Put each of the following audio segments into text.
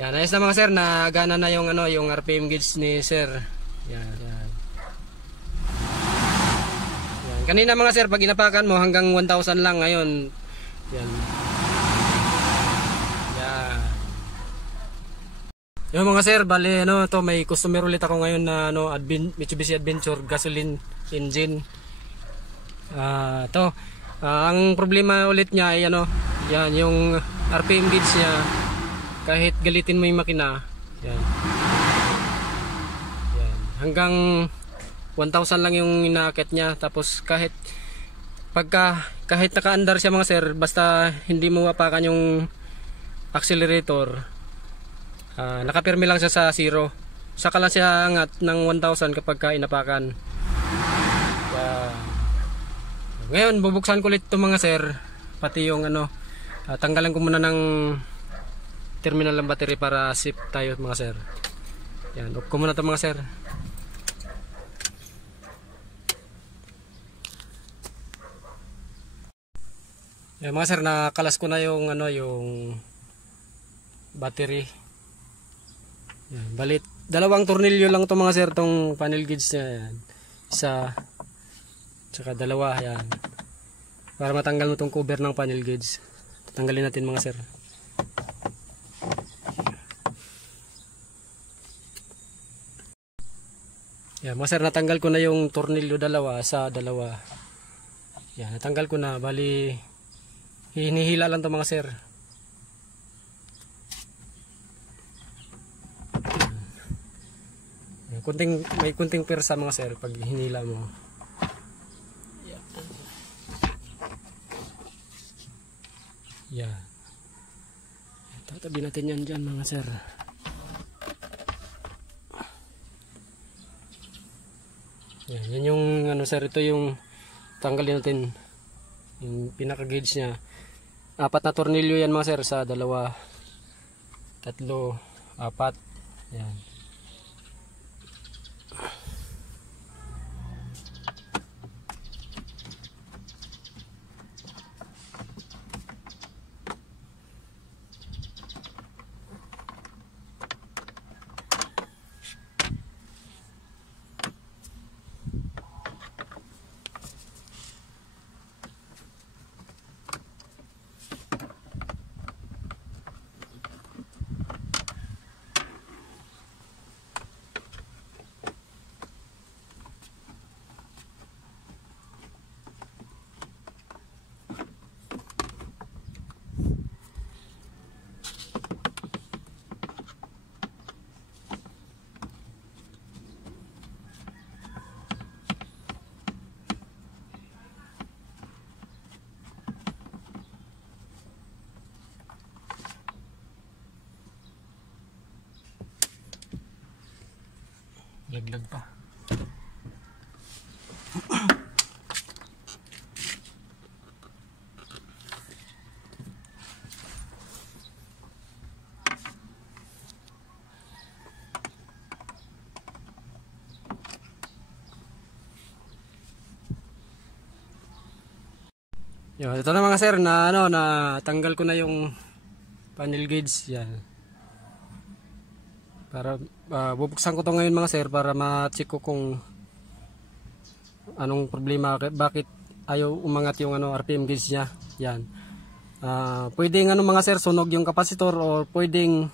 Yan, ayos na mga sir, nagana na yung ano, yung RPM gauge ni sir. Yan, yan. Yan. Kanina mga sir, pag inapakan mo hanggang 1,000 lang ngayon. Yan. Yan. Yung mga sir, bali ano to, may customer ulit ako ngayon na ano, Mitsubishi Adventure gasoline engine. Ang problema ulit niya ay ano, yan yung RPM gauge niya. Kahit galitin mo yung makina, yan. Yan. Hanggang 1,000 lang yung inaakit niya. Tapos kahit naka-andar siya mga sir, basta hindi mo mapakan yung accelerator, nakapirmi lang siya sa 0. Saka lang siya angat ng 1,000 kapag inapakan. Yan. Ngayon bubuksan ko ulit ito mga sir, pati yung ano, tanggalan ko muna ng terminal ng battery para safe tayo mga sir. Yan, off ko muna ito mga sir. Yan mga sir, nakalas ko na yung ano, yung battery. Yan, balit dalawang tornilyo lang to mga sir, tong panel gauge niya. Yan. Isa tsaka dalawa, yan. Para matanggal mo tong cover ng panel gauge. Tatanggalin natin mga sir. Yan, mga sir, natanggal ko na yung tornilyo dalawa sa dalawa. Yan, natanggal ko na. Bali, hinihila lang to mga sir. Yan. May kunting persa mga sir pag hinila mo. Yan. Yan. Tatabi natin yan dyan mga sir. Yan yung ano sir, ito yung tanggalin natin yung pinaka gauge nya. 4 na tornilyo yan mga sir, sa 2, 3, 4. Yan. Laglag pa. Yan, ito na mga sir, na ano, na tanggal ko na yung panel gauge. Yan. Para bubuksan ko to ngayon mga sir para ma-check ko kung anong problema, bakit ayaw umangat yung ano, RPM gauge niya. Yan. Pwedeng ano mga sir, sunog yung kapasitor, o pwedeng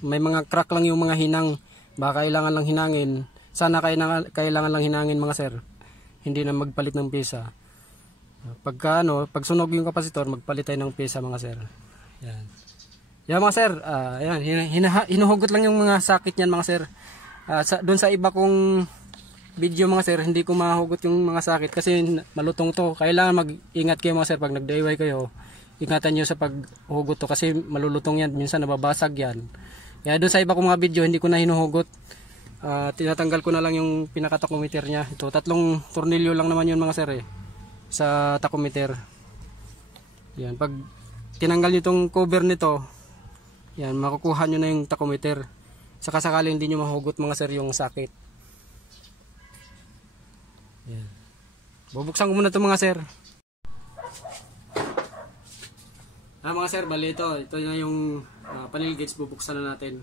may mga crack lang yung mga hinang. Baka kailangan lang hinangin. Sana kailangan lang hinangin mga sir. Hindi na magpalit ng pisa. Pag sunog yung kapasitor, magpalit tayo ng pisa mga sir. Yan. Yan mga sir, ayan, hinuhugot lang yung mga sakit niyan mga sir. Doon sa iba kong video mga sir, hindi ko mahugot yung mga sakit kasi malutong to. Kailangan mag-ingat kayo mga sir pag nag-DIY kayo. Ingatan nyo sa paghugot to kasi malulutong yan, minsan nababasag yan. Kaya doon sa iba kong mga video, hindi ko na hinuhugot. Tinatanggal ko na lang yung pinaka-tachometer nya. Ito, 3 tornilyo lang naman yun mga sir sa tachometer. Yan, pag tinanggal nyo itong cover nito, yan, makukuha nyo na yung tachometer. Saka sakaling hindi nyo mahugot mga sir yung sakit. Yan. Bubuksan ko muna ito mga sir. Mga sir, bali ito na yung panel gauge, bubuksan na natin.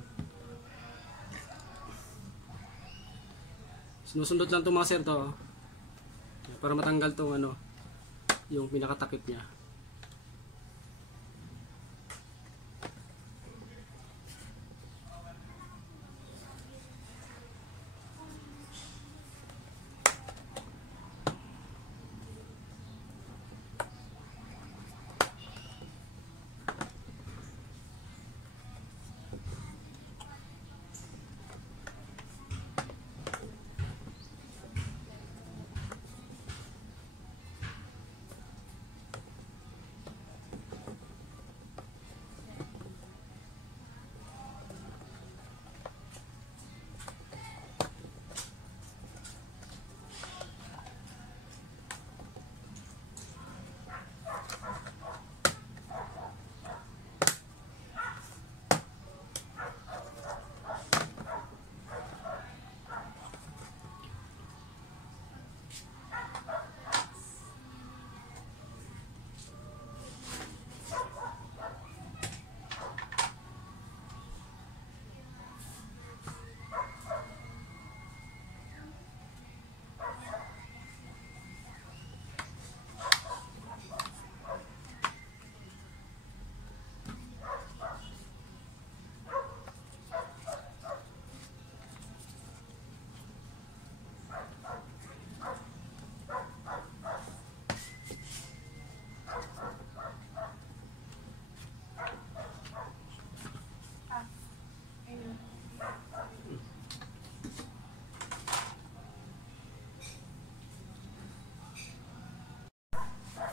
Sinusundot lang ito mga sir to, para matanggal tong yung pinakatakip niya.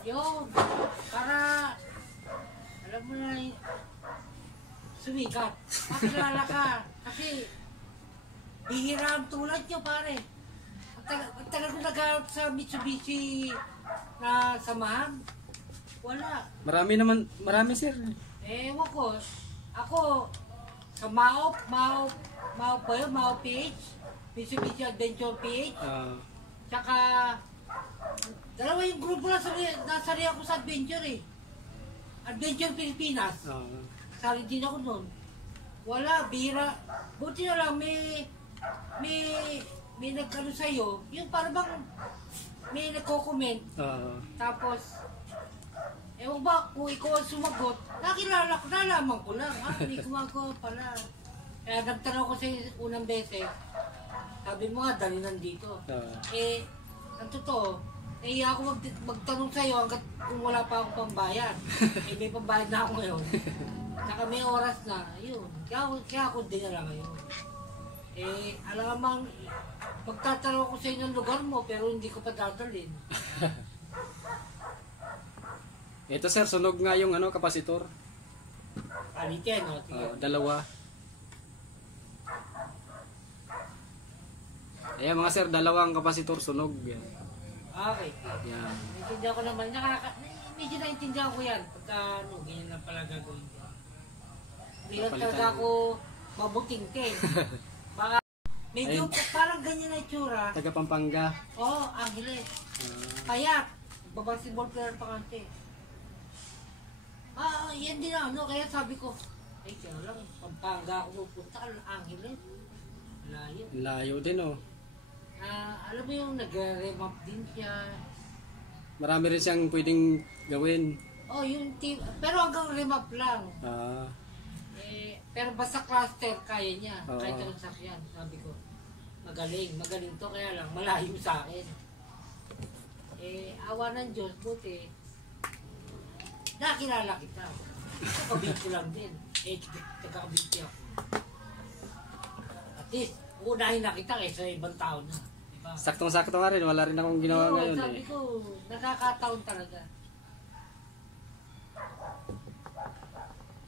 Yun, para alam mo na sumikat. Makilala ka. Kasi bihira ang tulad nyo pare. Ang tagal ko nagharap sa Mitsubishi na samahan. Wala. Marami sir. Ewan ko. Ako, sa Maop ba yun? Maop PH? Mitsubishi Adventure PH? Tsaka, dalawa yung grupo na nasari ako sa Adventure eh. Adventure Pilipinas. Sari din ako nun. Wala, bihira. Buti na lang may nagkano sa'yo. Yung parang bang may nagko-comment. Tapos, ewan ba, kung ikaw ang sumagot, nakilala ko, nalaman ko lang. May gumagawa pala. Kaya nagtanong ko sa unang beses, sabi mo nga, dali nandito. Ang totoo, nahiya ako magtanong sa'yo hanggat kung wala pa akong pambayad. May pambayad na ako ngayon. Saka may oras na, ayun. Kaya ako dinala ngayon. Alamang, pagtatanong ko sa inyo ng lugar mo, pero hindi ko pa dadalhin. Ito sir, sunog nga yung kapasitor. Alitin, no? Dalawa. Ayan mga sir, dalawang kapasitor sunog. Okay. Yan. Naintindihan ko naman. Medyo naintindihan ko yan. Pagka ganyan lang pala gagawin ko. Hindi lang talaga ako mabuting-ting. Baka medyo parang ganyan na itsura. Taga Pampanga. Oo, Angeles. Kaya, basketball player pa kasi. Yan din kaya sabi ko, ay kaya lang, Pampanga ako pupunta, Angeles. Layo. Layo din Alam mo yung nag-remap din siya. Marami rin siyang pwedeng gawin. Yung team, pero hanggang remap lang. Pero basta cluster, kaya niya. Kahit anong sakyan, sabi ko. Magaling to, kaya lang, malayo sa akin. Awa ng Diyos, buti. Nakilala kita. Kabit ko lang din. Nagkakabit ako. At least, unahin na kita kaysa ibang tao na. Diba? Saktong-sakto nga rin, wala rin akong ginawa ngayon. Sabi ko, nakakataon talaga.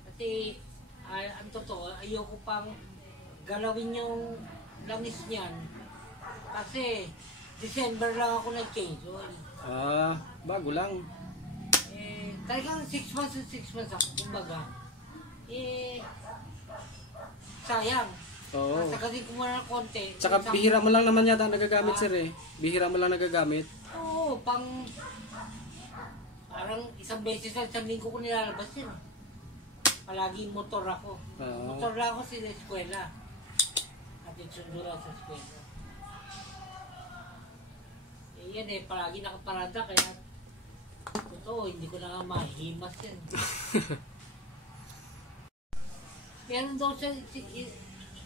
Kasi, ang totoo, ayoko pang galawin yung langis niyan. Kasi, December lang ako nag-change oil. Bago lang. Talagang 6 months ako, kumbaga. Sayang. Oo. Sagatin ko muna ng konti. Tsaka bihira mo lang naman yata nagagamit sir eh. Bihira mo lang nagagamit. Oo, parang isang beses lang, isang linggo ko nilalabas yun. palaging motor ako. Motor lang ako sa eskwela. At itsundura sa eskwela. Eh yan eh, palagi nakaparada kaya totoo, hindi ko na nga mahimas yan.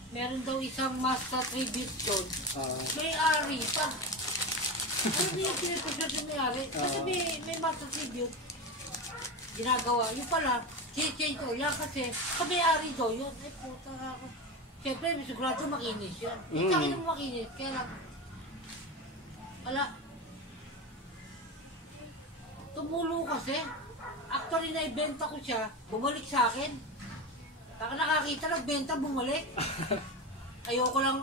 Meron daw isang Mazda tribute doon. May-ari pa. Ano ba yung pinipasyon sa may-ari? Kasi may Mazda tribute. Ginagawa. Yung pala, change o yan kasi sa may-ari daw yun. Ay puta ako. Siyempre, may sigurado makinis yan. Sa akin naman makinis. Kaya lang, wala. Tumulo kasi. Actually, naibenta ko siya. Bumalik sa akin. Nakakita, nagbenta, bumalik. Ayoko lang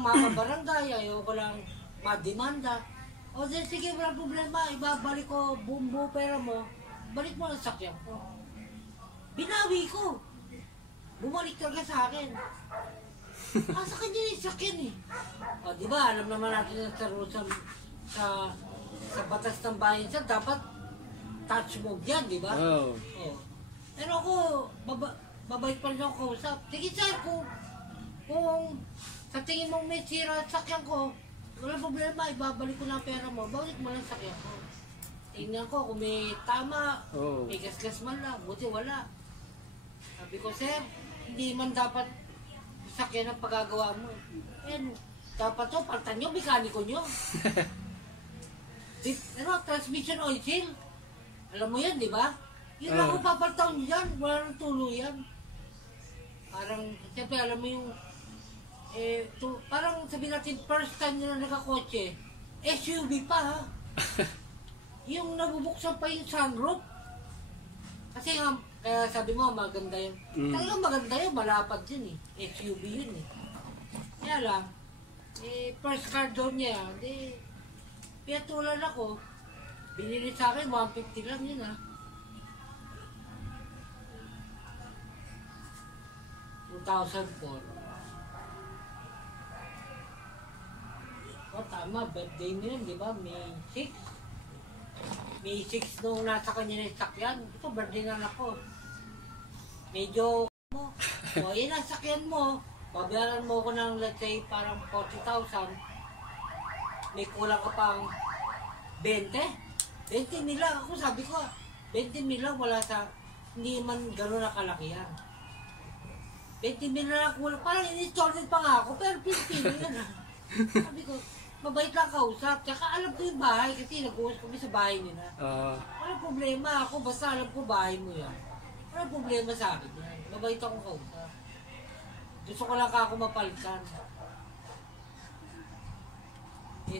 makabarangay, ayoko lang mademanda. O then, sige, walang problema, ibabalik ko, bumbo pera mo, balik mo ang sakyan ko. Binawi ko. Bumalik talaga sa akin. Sa kanya yung sakyan eh. O, di ba, alam naman natin sa batas ng bayan siya, dapat touch mode yan, di ba? Oh. Pero ako, babalik pa rin ako kausap. Sige sir, kung sa tingin mong may sira at sakyan ko, walang problema, ibabalik ko na ang pera mo, balik mo lang sakyan ko. Tingnan ko kung may tama, may gas-gas man lang, buti wala. Sabi ko, sir, hindi man dapat sakyan ang pagagawa mo. And dapat to, paltan nyo, mekaniko nyo. Transmission oil seal. Alam mo yan, di ba? Yun lang kung papaltaw nyo yan, wala nang tulo yan. Parang, siyempre alam mo yung, parang sabihin natin, first time nyo na nakakotse, SUV pa ha. Yung nabubuksan pa yung sunroof. Kasi nga, kaya sabi mo, maganda yun. Talagang maganda yun, malapad yun eh. SUV yun eh. Kaya lang, first car doon niya, piyatulan ako, binili sa akin, 150 lang yun ha. 2004. Tama, birthday mo yun, di ba? May 6. May 6 nung nasa kanya na yung sakyan. Ito, birthday na ako. Medyo mo. O, yun ang sakyan mo. Babayaran mo ko ng, let's say, parang 40,000. May kulang ka pang 20. 20 mil lang. Ako sabi ko, 20 mil lang wala sa, hindi man gano'n nakalaki yan. 20 mil na lang kulang. Parang in-installment pa nga ako, pero Pilipino yan ha. Sabi ko, mabait lang kausap. Tsaka alam ko yung bahay kasi nag-uusap kami sa bahay nila. Walang problema ako, basta alam ko bahay mo yan. Walang problema sa akin yan. Mabait akong kausap. Gusto ko lang ako mapalitan.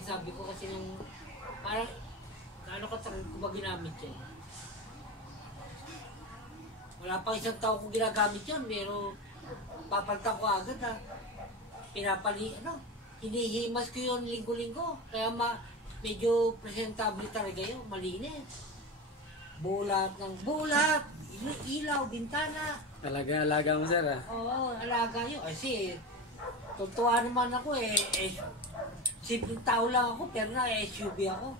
Sabi ko kasi nung, parang, gaano katagal ko ba ginamit yan? Wala pang isang taon ko ginagamit yun, pero papalitan ko agad ha. Hinihimas ko yun linggo-linggo. Kaya medyo presentable talaga yun, malinis. Bulat ng bulat, ilaw, bintana. Alaga mo sir ah? Oo, alaga yun. Kasi, tutuwa naman ako simpleng tao lang ako, pero na-SUV ako.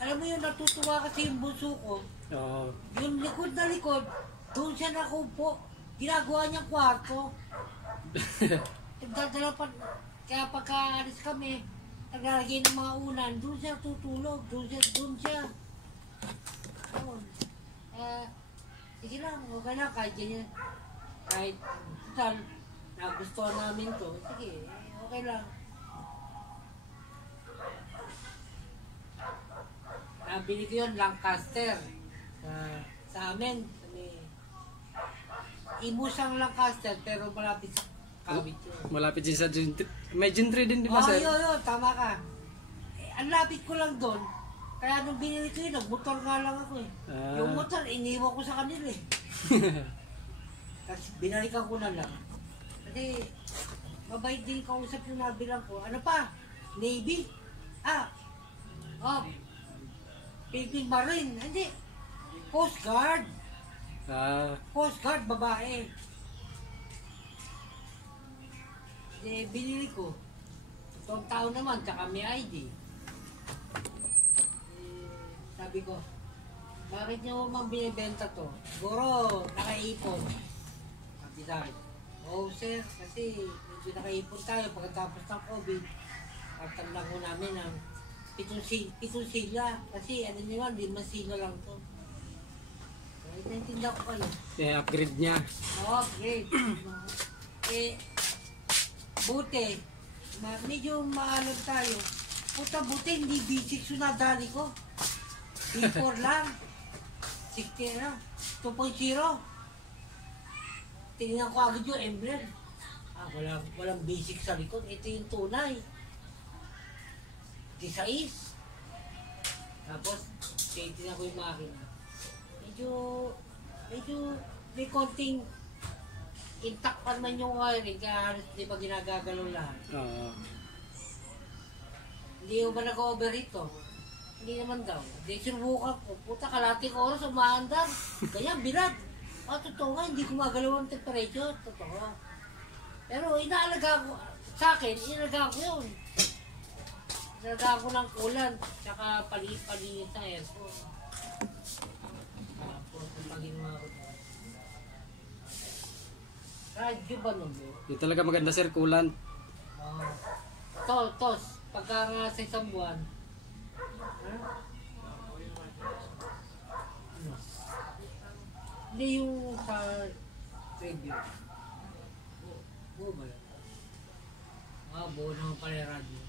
Alam mo yung natutuwa kasi yung bunso ko, yung likod na likod, doon siya nakupo, ginagawa niyang kwarto. Nagdadala pa, kaya pagka-alis kami, naglalagay ng mga unan, doon siya tutulog, doon siya. Sige lang, okay lang, kahit ganyan, kahit total, nagustuhan namin to, sige, okay lang. Nabili ko yun, Lancaster. Sa amin, imusang Lancaster, pero malapit sa Kawit yun. Malapit din sa may Gentry din, di ba sir? Oo, tama ka. Ang lapit ko lang doon. Kaya nung binili ko yun, nagmotor nga lang ako eh. Yung motor, iniwan ko sa kanila eh. Tapos binalikan ko na lang. Kasi, mabait din kausap yung nabilang ko. Ano pa? Navy? Philippine Marine. Hindi. Coast Guard. Coast Guard, babae. Binili ko. Itong tao naman, tsaka may ID. Sabi ko, bakit niyo mang binibenta to? Siguro, nakaipon. Sabi sa akin, oh sir, kasi medyo nakaipon tayo pagkatapos ng COVID. Pagtanda ko namin ang pitong sila. Kasi ano nyo lang, 5 sila lang to. So, naintindihan ko kayo. Upgrade niya. Oo, upgrade. Buti. Medyo maalam tayo. Puta, buti hindi B6 yung nadali ko. B4 lang. 60 na. 2.0. Tingnan ko agad yung emblem. Walang basic sa likod. Ito yung tunay. 16. Tapos, tingnan ko yung makina. Medyo may konting intact pa naman yung wiring. Kaya halos di ba ginagagalaw lahat. Hindi mo ba nag-overheat to? Hindi naman daw. Hindi sinubukan ko. Puta, kalating oras umaandar. Ganyan, binad. Totoo nga, hindi gumagalaw ang temperature. Totoo. Pero inaalaga ko, sa akin, inaalaga ko yun. Inaalaga ko ng kulan, tsaka paliit sa aircon. Tapos, pag ginawa ko ito. Radyo ba nun mo? Yung talaga maganda sir, kulan. Tos, pagka nga sa isang buwan, hindi yung sa radio. Buo ba yun? Buo naman pala yung radio.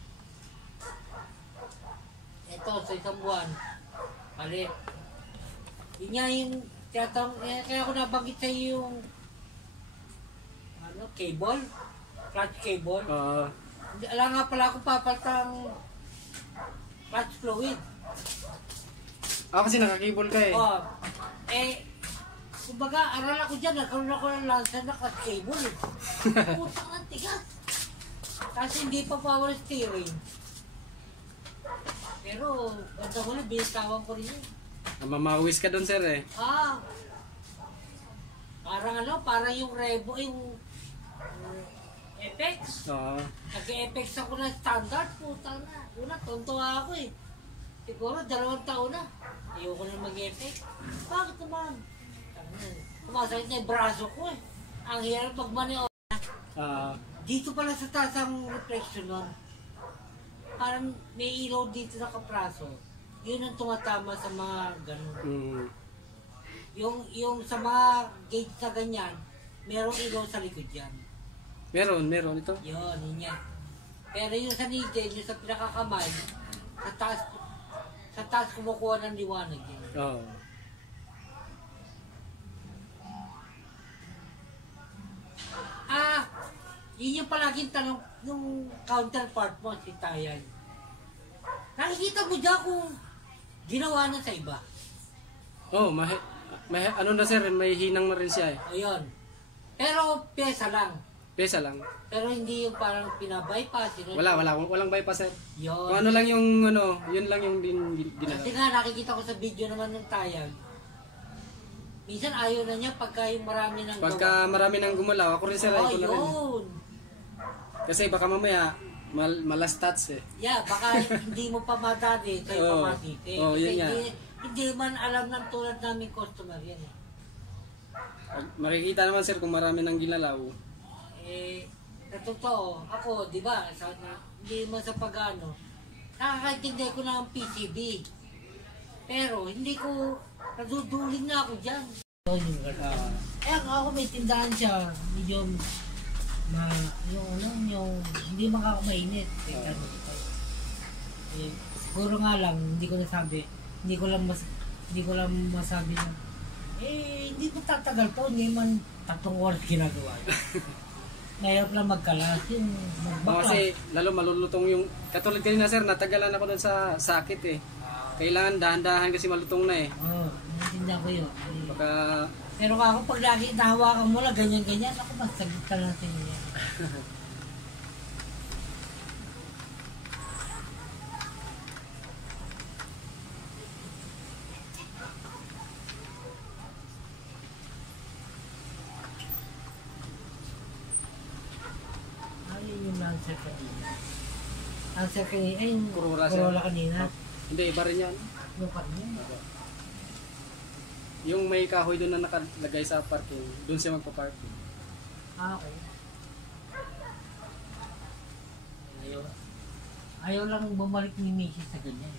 Ito, sa isang buwan, palit. Yun nga yung kaya ako nabanggit sa iyo yung cable, clutch cable. Alam nga pala akong papatang clutch fluid. Kasi nakakable ka eh. Kumbaga, aral ako dyan, nagkaroon ako ng lansa na clutch cable eh. Putang ang tigas. Kasi hindi pa power steering. Pero, ganda ko na, binitawan ko rin yun. Mamawis ka doon sir eh. Parang yung Revo, yung Apex. Nag-Apex ako ng standard, putang na. Una, tontuwa ako eh. Siguro, 2 taon na. Ayoko na mag-Apex. Bakit naman? Kumasakit na yung braso ko eh. Ang hirap magmaneo. Dito pala sa taas ang reflection nun. Parang may ilaw dito na kapraso. Yun ang tumatama sa mga ganun. Yung sa mga gauge na ganyan, merong ilaw sa likod yan. Meron ito. Yun yan. Pero yung sa needle, yung sa pinakakamay, sa taas kumukuha ng liwanag yan. Yun yung palaging tanong ng counterpart mo, si Tayan. Nakikita mo dyan kung ginawa na sa iba. Ano na sir, may hinang na rin siya eh. Ayun. Pero pyesa lang. Pyesa lang. Pero hindi yung parang pinabypass. Walang bypass sir. Yun. Kung ano lang yung yun lang yung ginawa. Kasi nga nakikita ko sa video naman ng Tayan. Minsan ayaw na niya pagka yung marami ng marami nang gumalaw. Ako rin sir, ayaw ko na rin. Yun. Kasi baka mamaya malastats eh. Yeah, baka hindi mo pa madali kayo pa matiti. Yun nga. Hindi man alam ng tulad naming customer yan eh. Makikita naman sir kung marami nang ginalaw. Sa totoo, ako, di ba, hindi man sa pag-ano, nakakaintindi ko na ang PCB. Pero hindi ko, naduduling na ako dyan. Ako may tindahan siya, medyo yung hindi makakamainit. Siguro nga lang, hindi ko nasabi, hindi ko lang masabi na, hindi ko tatagal to, hindi man 3 oras ginagawa. Ngayon lang magkalas, yung magbaklas. Kasi lalo malulutong yung, katulad kanina sir, natagalan ako dun sa sakit eh. Kailangan dahan-dahan kasi malutong na eh. Naintindihan ko yun. Baka... Pero ako pag lagi nahawakan mo lang, ganyan-ganyan, ako mas sagit ka natin yan. Ano yung Lancer kanina? Lancer kanina, yung Corolla kanina. Hindi, iba rin yan. Yung pa rin. Yung may kahoy doon na nakalagay sa parking, doon siya magpa-parking. Okay. Ayaw lang bumalik ni Mrs. sa ganyan.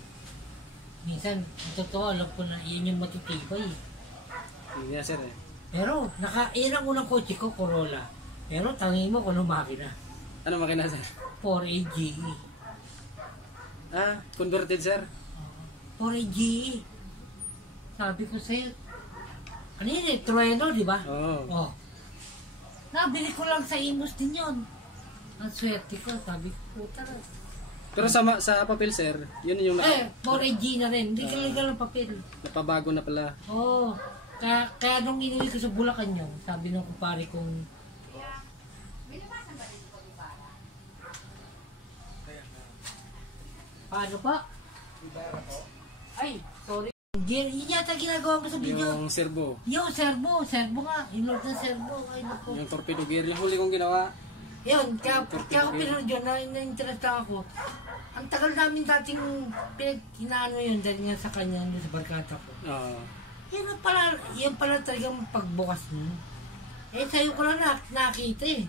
Minsan, totoo, alam ko na yun yung matutibay. Hindi na sir eh. Pero, yun ang unang kotse ko, Corolla. Pero, tangin mo kung ano makina. Ano makina sir? 4AGE. Ah, converted sir? 4AGE. Sabi ko sa'yo, ano yun eh, Trueno, di ba? Oo. Oh. Nabili ko lang sa Imus din yun. Ang swerte ko, sabi ko, puta na. Pero sa papel sir, yun yung 4AG na rin. Hindi ka legal ng papel. napabago na pala. Oo. Kaya nung inuwi ko sa Bulacan yun, sabi nung kumpare kong... Paano pa? Ay, sorry. Yun yata ginagawa mo sa video. Yung servo. Yung servo nga. Inlog ng servo. Ay, naku. Yung torpedo gear, yung huli kong ginawa. Yun, kaya ako pinanood yun, na-interest lang ako. Ang tagal namin dating pinag-inaano yun dahil nga sa kanya doon sa barkada ko. Oo. Yan pala talagang pagbukas mo. Eh, sa'yo ko lang nakita eh.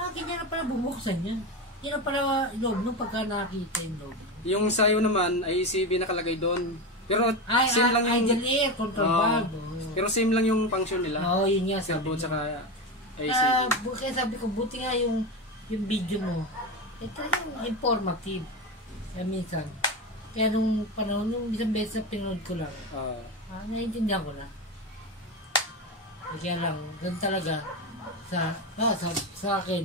Akin niya na pala bubuksan yan. Yan ang pala loob nung pagka nakita yung loob. Yung sayo naman, ay ICB nakalagay doon. Pero same lang yung... Idle air, control valve. Pero same lang yung function nila. Oo, yun nga. Servo tsaka ICB. Kaya sabi ko, buti nga yung video mo. Eh, talagang informative. Kaya minsan. Kaya nung panahon, nung isang beses na pinanood ko lang, naiintindihan ko na. Kaya lang, ganun talaga, sa akin,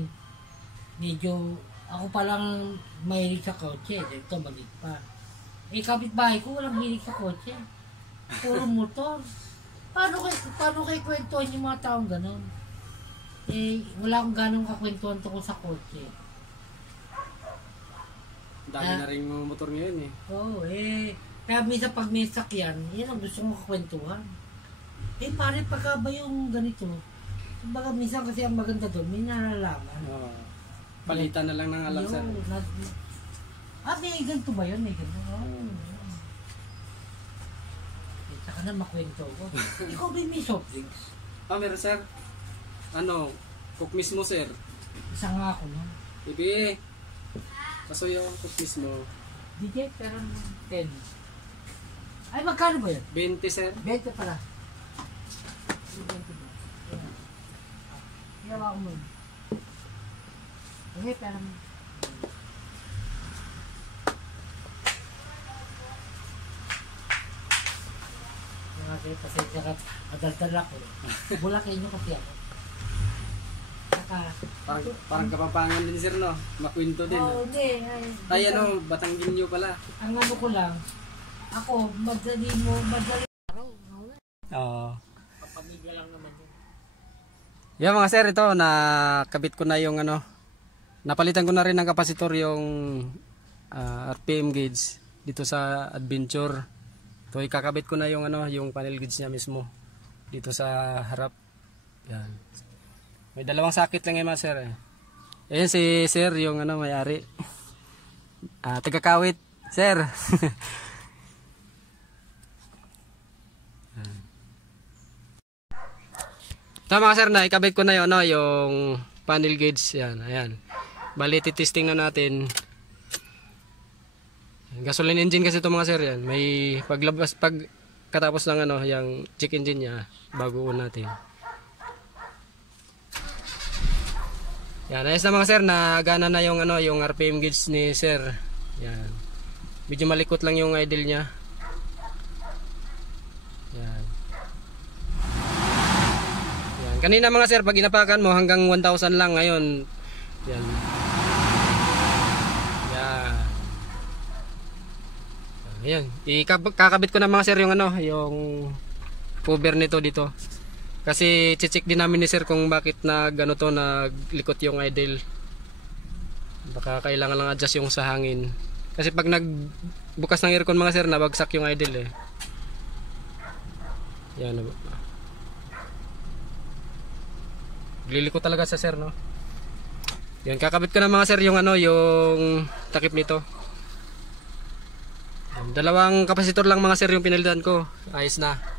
medyo, ako palang mahilig sa kotse, ito maliit pa. Eh, kapitbahay ko, walang hilig sa kotse. Puro motor. Paano kayo kwentuhan yung mga taong ganun? Eh, wala akong ganong kakwentuhan tungkol sa kotse. Dami na rin mga motor ngayon eh. Oo, kaya minsan pag may sakyan, yan ang gusto kong kakwentuhan. Eh, pare, pagka ba yung ganito? Kumbaga, minsan kasi ang maganda doon, may nalalaman. Oo. Palitan na lang ng alam sir. May ganito ba yun? May ganito. Saka na makwento ko. Ikaw ba may soft drinks? Meron sir. Ano? Cook mismo sir. Isa nga ako no? Ibi. Kaso yung cook mismo. DJ, pero 10. Ay, magkano ba yun? 20 sir. 20 pala. 20 ba? Ginawa ko mo yun. Pero... Okay, pasensya ka. Adaldal ako. Bulakin nyo kasi ako. Saka... Parang kapapangan din sir no? Makwento din. Oo, hindi. Ay ano, Batanggin nyo pala. Ang ano ko lang, ako, madali araw. Oo. Kapamilya lang naman yun. Yan mga sir, ito nakabit ko na yung ano. Napalitan ko na rin ng kapasitor yung RPM gauge dito sa Adventure. So ikakabit ko na yung ano, yung panel gauge niya mismo dito sa harap. Yan. May dalawang sakit lang yung mga sir eh. Ayan si sir yung ano may-ari. Taga-Kawit, sir. Ito mga sir, na ikabit ko na yung ano, yung panel gauge yan. Ayan. Bali testing na natin. Gasoline engine kasi ito mga sir yan. May paglabas katapos ng ano, yung check engine niya bago natin. Yan, ayos na mga sir, nagana na yung ano, yung RPM gauge ni sir. Yan. Medyo malikot lang yung idle niya. Yan. Yan. Kanina mga sir, pag inapakan mo hanggang 1,000 lang, ngayon. Yan. Ayan, kakabit ko na mga sir yung ano, yung cover nito dito. Kasi check din namin ni sir kung bakit nagano to, naglikot yung idle. Baka kailangan lang adjust yung sa hangin. Kasi pag nagbukas ng aircon mga sir, nabagsak yung idle eh. Yan. Lilikot talaga sa sir no. Yan, kakabit ko na mga sir yung ano, yung takip nito. Dalawang kapasitor lang mga sir yung pinalitan ko. Ayos na.